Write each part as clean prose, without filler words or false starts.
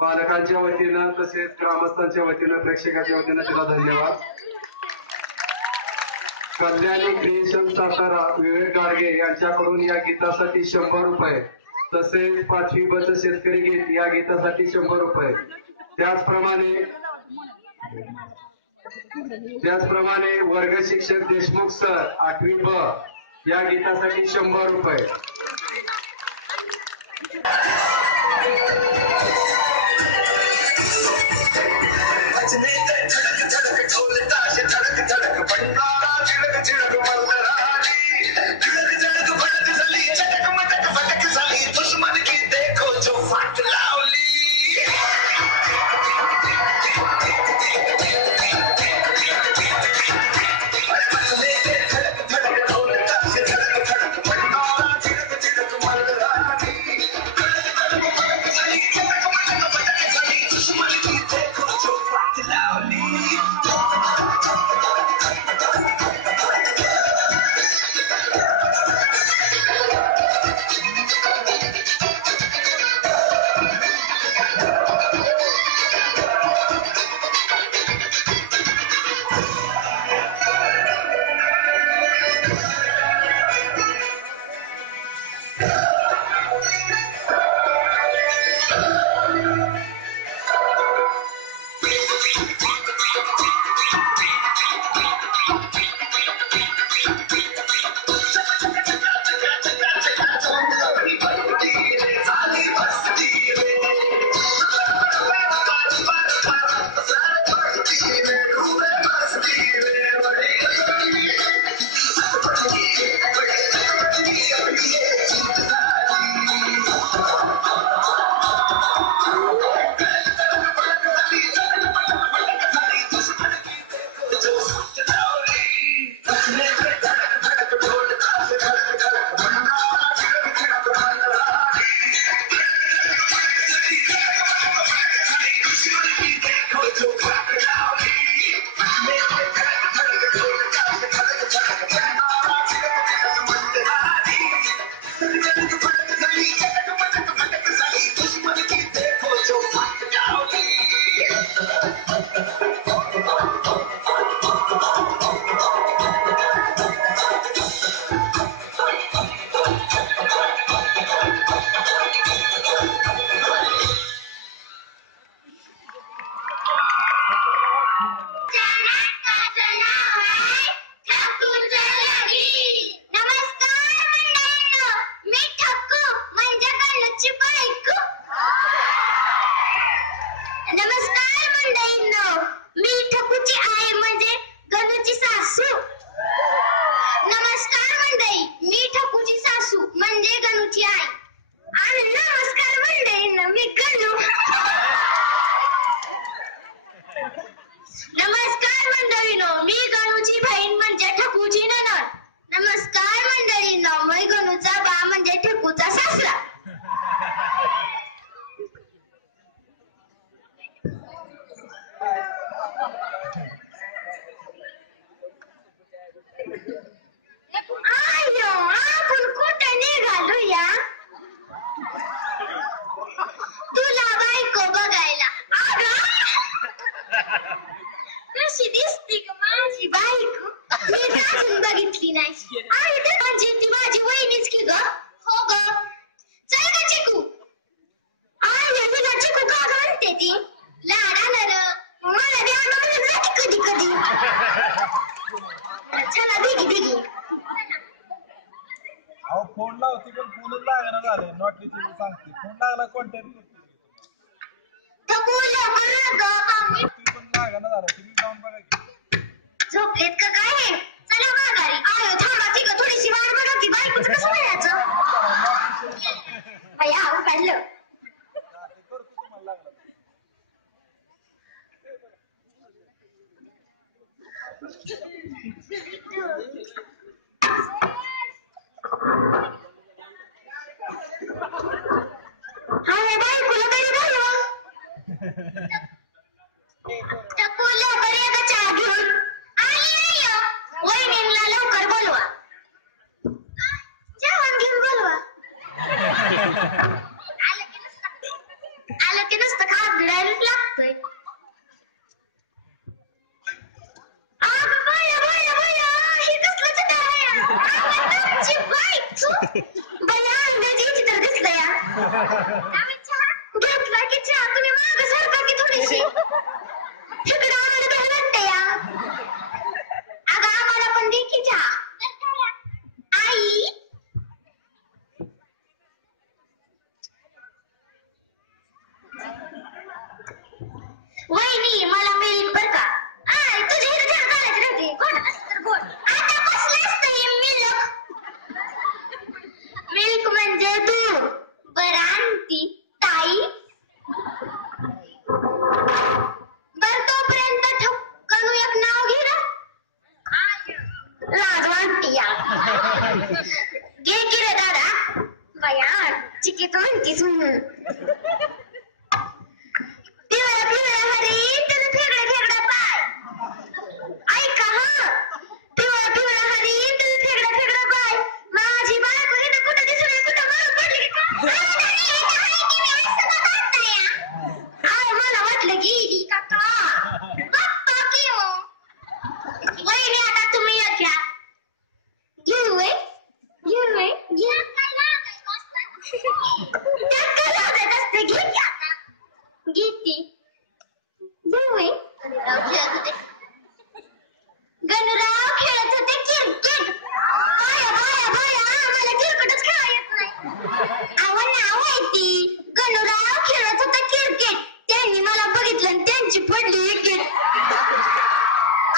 पालकांच्या वतीनं तसेच ग्रामस्थांच्या वतीनं प्रेक्षकांच्या वतीनं तिला धन्यवाद. कल्याणी क्रिएशन सातारा विवेक गाडगे यांच्याकडून या गीतासाठी 100 रुपये, तसेच 5वी बचत शेतकरी गीत या गीतासाठी 100 रुपये. त्याचप्रमाणे वर्ग शिक्षक देशमुख सर 8वी ब या गीतासाठी 100 रुपये. आलं की नसतं खात तिकडं आम्हाला काय वाटतं या अगं आम्हाला पण दे की चहा आई वहिनी मला मिल्क बर का तुझ्या इथे झाड घालायची नव्हती गोड आता कसलं असतं मिल्क म्हणजे दूध बरं आणती ताई बर तोपर्यंत ठक्कन एक नाव घे ना लाज वाटते या घे की रे दादा बया चिकी तू म्हणतीस म्हणून पिवळा पिवळा हरी तुझं फेगडा फेगडा पाय ऐका हा पिवळा पिवळा हरी तुझं फेगडा फेगडा पाय माझी बायको इथं कुठं दिसू नये कुठं मारून पडली की मला वाटलं की काका पप्पा की हो वहिनी आता तुम्ही घ्या घेऊ घ्या काय लागायचं असतं घे की आता घेते घेऊ गणराव खेळत होते क्रिकेट बाया बाया बाया आम्हाला क्रिकेटच खेळा येत नाही आव्हा नाव आहे ती गणराव खेळत होता क्रिकेट त्यांनी मला बघितलं आणि त्यांची पडली विकेट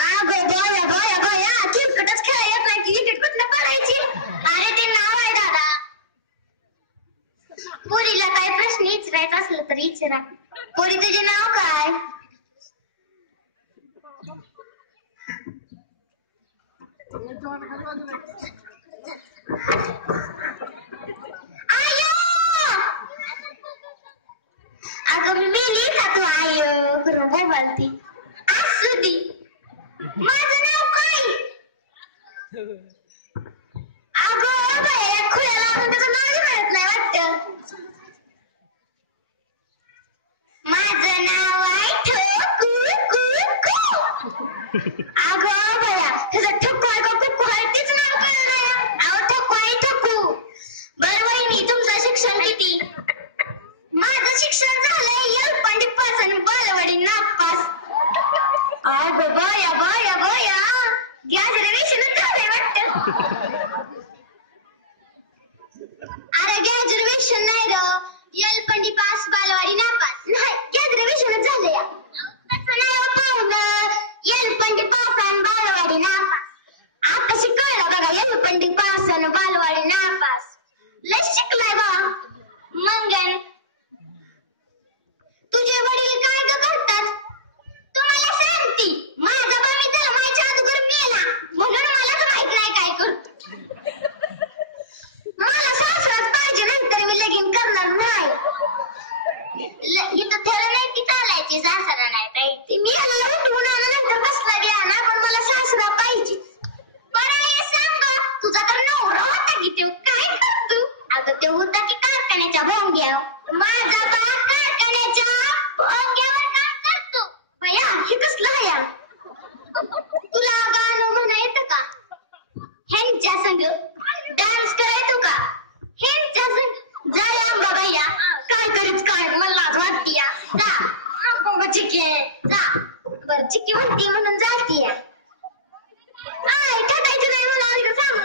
अगं बाया बाया बाया क्रिकेटच खेळा येत नाही की विकेट कुठनं पडायची अरे ते नाव आहे दादा पोरीला काय प्रश्न विचारायचा असलं तर विचारा पोरी तुझे नाव काय आयो अगं मी मेली का तू आयो करून बोलती असू दे माझं नाव काय अगं बाया खुल्याला आपण त्याचं नाव मिळत नाही वाटतं माझं नाव आहे अगं बया तुझं ठक्कू आहे का कुक्कू आहे तेच नाव कळलं नाही अहो ठक्कू आहे ठक्कू बरं वहिनी तुमचं शिक्षण किती माझं शिक्षण झालंय एलपंडी पास आणि बालवाडी नागपास अगं बया बया बया ग्रॅज्युएशनच झालंय वाटतं अरे ग्रॅज्युएशन नाही र एलपंडी पास बालवाडी नापास नाही ग्रॅज्युएशनच झालंय तसं नाही पाहुणं एलपंडी पास आणि बालवाडी नापास आता शिकवलं बघा एलपंडी पास आणि बालवाडी नापास लय शिकलाय बा मंगन तुझे वडील काय ग करतात तुम्हाला सांगती माझा बा मी त्याला माहिती अगोदर मेला म्हणून मलाच माहित नाही काय करतो मला सासराच पाहिजे नंतर मी लगीन करणार नाही इथं थेर नाही ती चालायची सासरा नाही पाहिजे मी याला उठवून आल्यानंतर बसला द्या ना पण मला सासरा पाहिजे बरं हे सांग तुझा तर नवरा होता की तो काय करतो अगं तो होता की कारखान्याच्या भोंग्यावर माझा बा कारखान्याच्या भोंग्यावर काम करतो भया हे कसलं हया तुला गाणं म्हणा येतं का ह्यांच्या संग डान्स करायचो का ह्यांच्या संग जाय आंबा भैया काय करीत काय मला लाज वाटते या जा चिके जा बर चिकी म्हणती म्हणून जाती या टाकायचं नाही मला सांग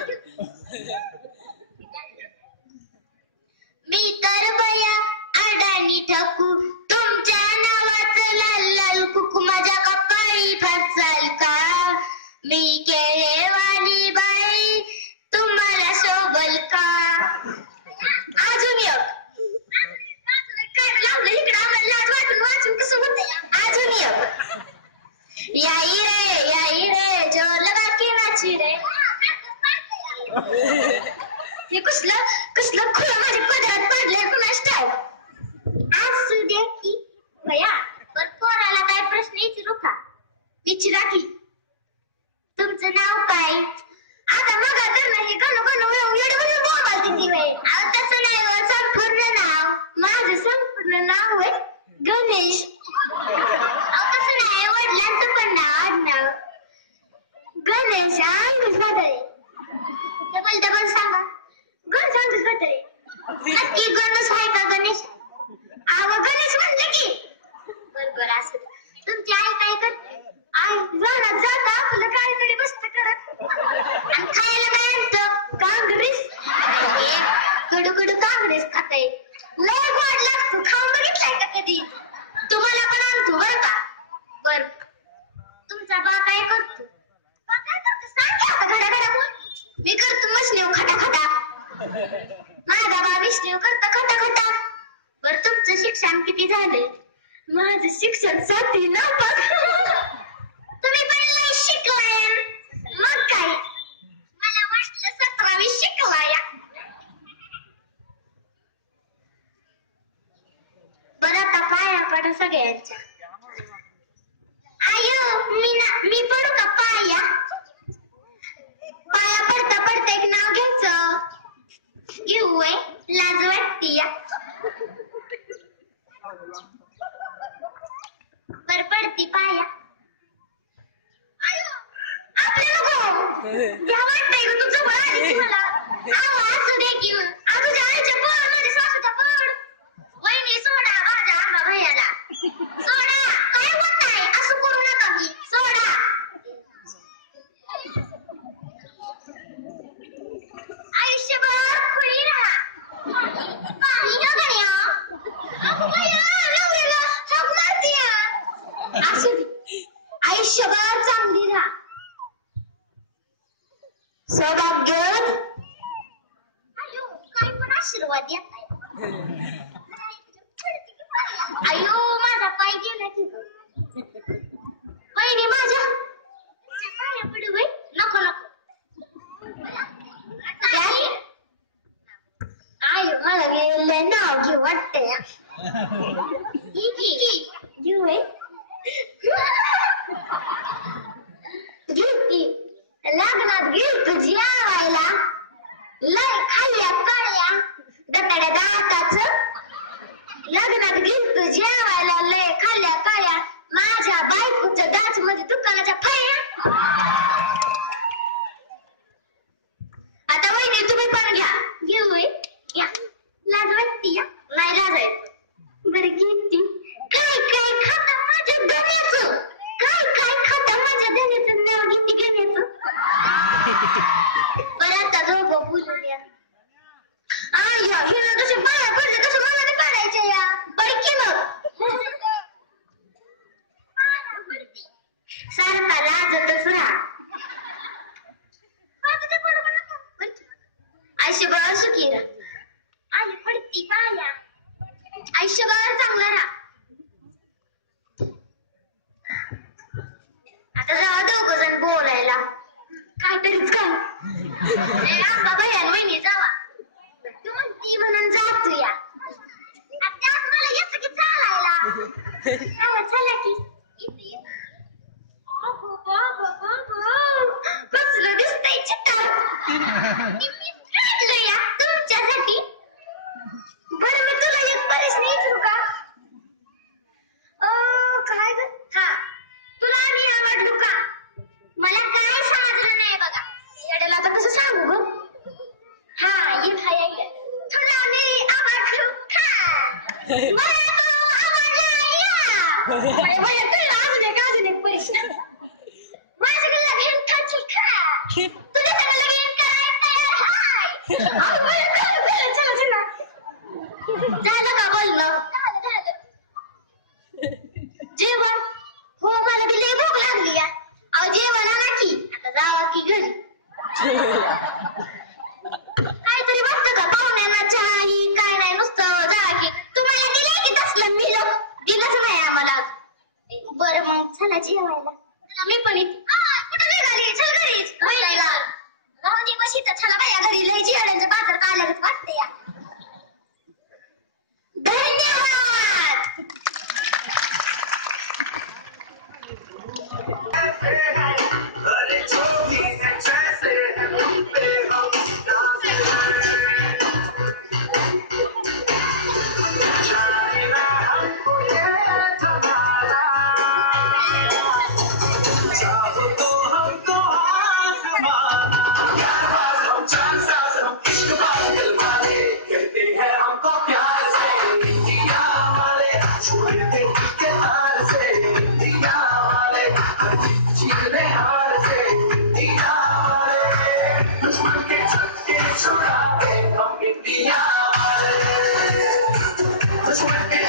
मी तर बया अडाणी ठकू तुमच्या नावाचं लाल लाल कुकू माझ्या कपाळी फसाल का मी केळेवाली बाई तुम्हाला शोभल का अजून एक लावलं इकडं आम्हाला लाज वाटून वाचून कसं होतं अजून एक याई रे जोरला बाकी नाची रे हे कसलं खुलं माझ्या पदरात पडलंय कुणास ठाऊक असू दे की भया पण पोराला काय प्रश्न विचारू का विचारा की तुमचं नाव काय आता मगा तर नाही गणू एवढं बोलते ती बाई तसं नाही संपूर्ण नाव माझं संपूर्ण नाव आहे गणेश तसं नाही वडिलांचं पण नाव आडनाव गणेश अंकुश म्हातारे डबल सांगा गणेश अंकुश म्हातारे नक्की गणेश आहे का गणेश गणेश म्हटलं की बरोबर असं माझं शिक्षण साठी नापास. तुम्ही पण लय शिकलाय. मग काय मला वाटलं 17वी शिकलाय. बरं आता पाया पडा सगळ्यांच्या. आयो मी पडू का पाया? पाया पडता पडता एक नाव घ्यायचं. घेऊ आहे लाज वाटती. बर पडती पाया. आयो आपले नको घ्या वाटतंय ग तुझं बळ मला. असू दे की तुझ्या आईच्या पड माझ्या सासूचा पड. वहिनी सोडा माझ्या आंबा भैयाला सोडा. काय होताय असं करू नका की सोडा. आयुष्यभर खुली राहा. पाणी न गण्या अगं भैया नवऱ्याला हाक मारतीया. असू दे आयुष्यभर चांगली राहा. सौभाग्यवत. आयो काय पण आशीर्वाद देताय. आयो माझा पाय गेला की बहिणी माझ्या पाया पडू बाई. नको नको आयो मला गेलं नाव घेऊ वाटतंय. घेऊ घेऊ लग्नात गेल तुझी आवायला लय खाल्ल्या काळ्या दताड्या दाताचं. लग्नात गेल तुझी आवायला लय खाल्ल्या काळ्या माझ्या बायकोच्या दाच मध्ये दुकानाच्या फळ्या. आता वहिनी तुम्ही पण घ्या. घेऊ या लाज वाटती. नाही लाजायचं. बरं घेते. काय काय खाता माझ्या धन्याचं. काय खाता माझ्या धन्याचं नाव घेते गण्याचं. बरं आता दोघं बोलून या. आया हिनं तसे बाया पडले तसं मला नाही काढायचे या. बरं की मग सारखा लाजतच राहा. आयुष्यभर सुखी राहा. आई पडती पाया. आयुष्यभर चांगला राहा. आता जावा दोघ जण बोलायला. काहीतरीच काय आंबा भैया वहिनी जावा. तू म्हणती म्हणून जातो या. त्यात मला येतं की चालायला. चला की कसलं दिसतंय चिट्टा. या तुमच्यासाठी. बरं मी तुला एक प्रश्न विचारू का? काय ग? हा तुला मी आवडलो का? मला काय समजलं नाही बघा. येड्याला आता कसं सांगू ग? हा ये खाया तुला मी आवडलो का? मला तू आवडला या. बरं तुला अजून एक प्रश्न. माझ्याकडे घेऊन खाची खा. तुझ्या सगळं घेऊन करायला चला झालं का बोलणं? जेवण हो मला तिला भूक लागली. अहो जेवण आणा की. आता जावा की घरी. काहीतरी बघतं का पाहुण्यांना चहा ही काय नाही नुसतं जा की. तुम्हाला दिलंय की तसलं मी दिलंच नाही आम्हाला. बरं मग चला जेवायला. मी पण कुठं निघाली? चल घरीच राहू दे बशी तर चला बाया घरी. लय जिहाड्यांचं बाजार काढल्यागत वाटते या. धन्यवाद. That's what